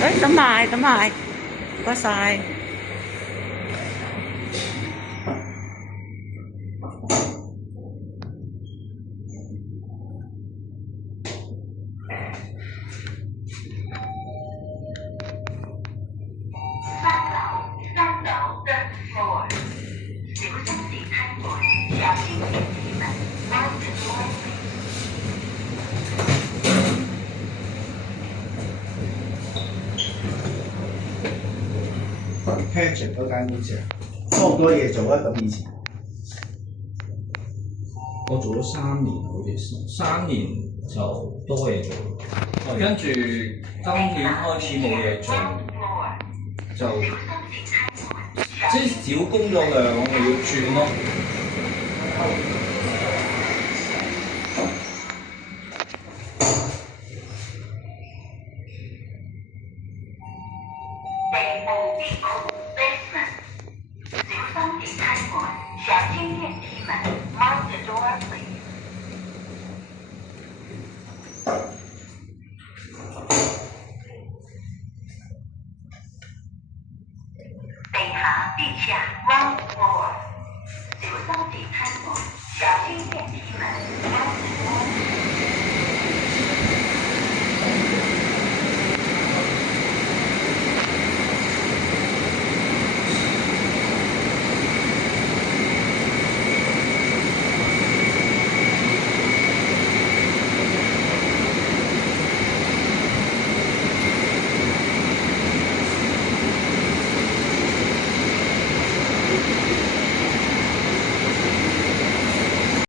誒，等埋，唔該晒。3樓 third floor， 小心地開門，小心電梯門，Mind the door please。Patrick 嗰間好似啊，多唔多嘢做啊？咁以前我做咗3年，好似3年就多嘢做，跟住今年開始冇嘢做，就即係少工作量，我咪要轉咯。地部地庫 basement， 小心地開門，小心電梯門，Mind the door please。地下 ground floor， 小心地開門，小心電梯門，Mind the door。